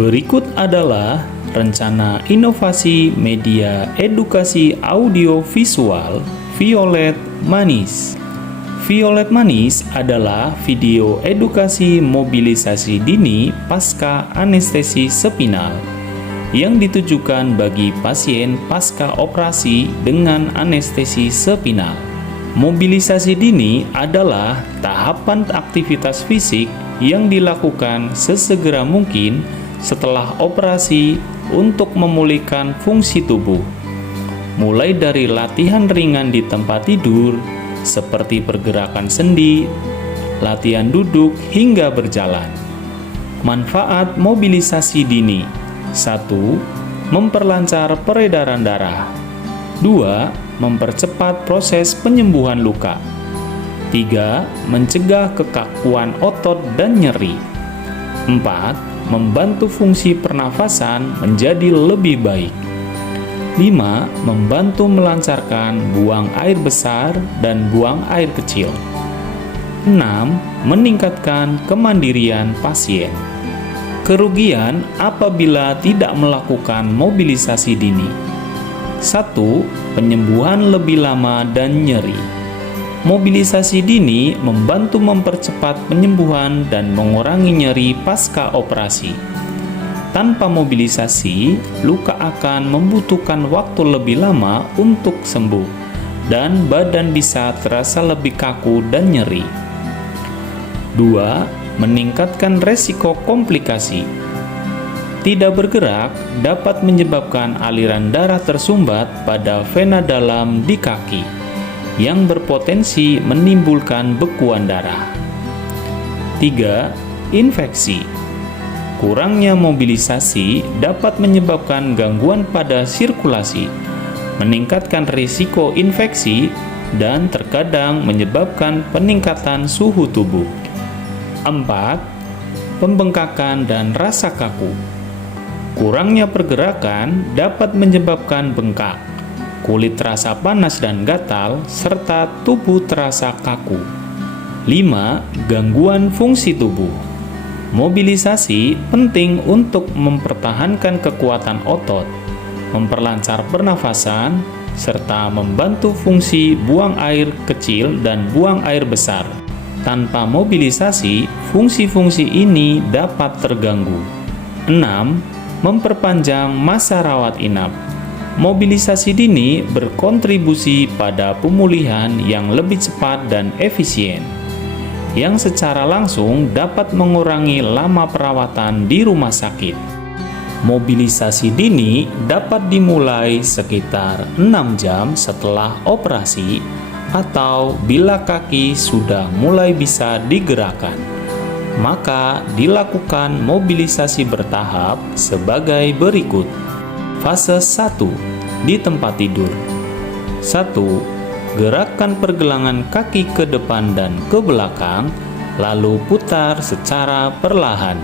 Berikut adalah rencana inovasi media edukasi audiovisual Violet Manis. Violet Manis adalah video edukasi mobilisasi dini pasca anestesi spinal yang ditujukan bagi pasien pasca operasi dengan anestesi spinal. Mobilisasi dini adalah tahapan aktivitas fisik yang dilakukan sesegera mungkin setelah operasi untuk memulihkan fungsi tubuh, mulai dari latihan ringan di tempat tidur seperti pergerakan sendi, latihan duduk hingga berjalan. Manfaat mobilisasi dini: 1. Memperlancar peredaran darah. 2. Mempercepat proses penyembuhan luka. 3. Mencegah kekakuan otot dan nyeri. 4. Membantu fungsi pernafasan menjadi lebih baik. 5. Membantu melancarkan buang air besar dan buang air kecil. 6. Meningkatkan kemandirian pasien. Kerugian apabila tidak melakukan mobilisasi dini: 1. Penyembuhan lebih lama dan nyeri. Mobilisasi dini membantu mempercepat penyembuhan dan mengurangi nyeri pasca operasi. Tanpa mobilisasi, luka akan membutuhkan waktu lebih lama untuk sembuh, dan badan bisa terasa lebih kaku dan nyeri. 2. Meningkatkan resiko komplikasi. Tidak bergerak dapat menyebabkan aliran darah tersumbat pada vena dalam di kaki, yang berpotensi menimbulkan bekuan darah. 3. Infeksi. Kurangnya mobilisasi dapat menyebabkan gangguan pada sirkulasi, meningkatkan risiko infeksi, dan terkadang menyebabkan peningkatan suhu tubuh. 4. Pembengkakan dan rasa kaku. Kurangnya pergerakan dapat menyebabkan bengkak, kulit terasa panas dan gatal, serta tubuh terasa kaku. 5. Gangguan fungsi tubuh. Mobilisasi penting untuk mempertahankan kekuatan otot, memperlancar pernafasan, serta membantu fungsi buang air kecil dan buang air besar. Tanpa mobilisasi, fungsi-fungsi ini dapat terganggu. 6. Memperpanjang masa rawat inap. Mobilisasi dini berkontribusi pada pemulihan yang lebih cepat dan efisien, yang secara langsung dapat mengurangi lama perawatan di rumah sakit. Mobilisasi dini dapat dimulai sekitar 6 jam setelah operasi atau bila kaki sudah mulai bisa digerakkan, maka dilakukan mobilisasi bertahap sebagai berikut. Fase 1. Di tempat tidur. 1. Gerakkan pergelangan kaki ke depan dan ke belakang, lalu putar secara perlahan.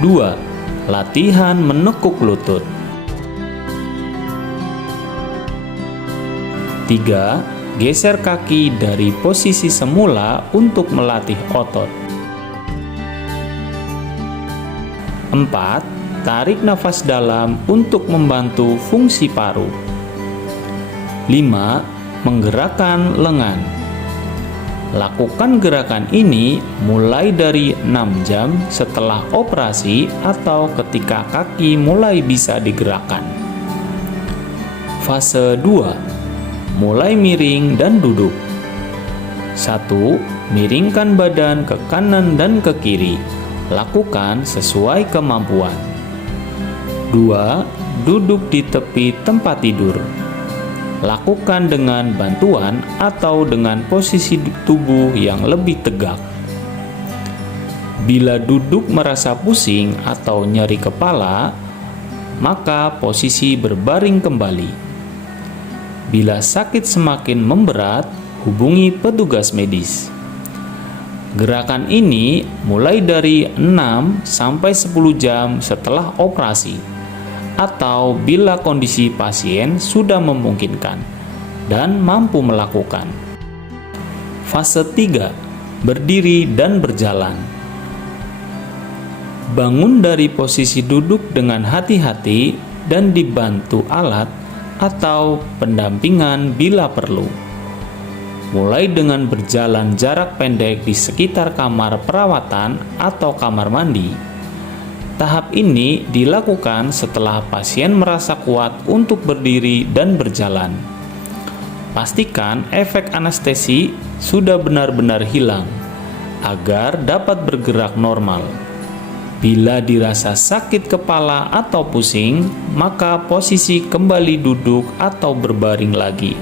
2. Latihan menekuk lutut. 3. Geser kaki dari posisi semula untuk melatih otot. 4. Tarik nafas dalam untuk membantu fungsi paru. 5. Menggerakkan lengan. Lakukan gerakan ini mulai dari 6 jam setelah operasi atau ketika kaki mulai bisa digerakkan. Fase 2. Mulai miring dan duduk. 1. Miringkan badan ke kanan dan ke kiri. Lakukan sesuai kemampuan. 2. Duduk di tepi tempat tidur. Lakukan dengan bantuan atau dengan posisi tubuh yang lebih tegak. Bila duduk merasa pusing atau nyeri kepala, maka posisi berbaring kembali. Bila sakit semakin memberat, hubungi petugas medis. Gerakan ini mulai dari 6 sampai 10 jam setelah operasi, atau bila kondisi pasien sudah memungkinkan dan mampu melakukan. Fase 3. Berdiri dan berjalan. Bangun dari posisi duduk dengan hati-hati dan dibantu alat atau pendampingan bila perlu. Mulai dengan berjalan jarak pendek di sekitar kamar perawatan atau kamar mandi. Tahap ini dilakukan setelah pasien merasa kuat untuk berdiri dan berjalan. Pastikan efek anestesi sudah benar-benar hilang agar dapat bergerak normal. Bila dirasa sakit kepala atau pusing, maka posisi kembali duduk atau berbaring lagi.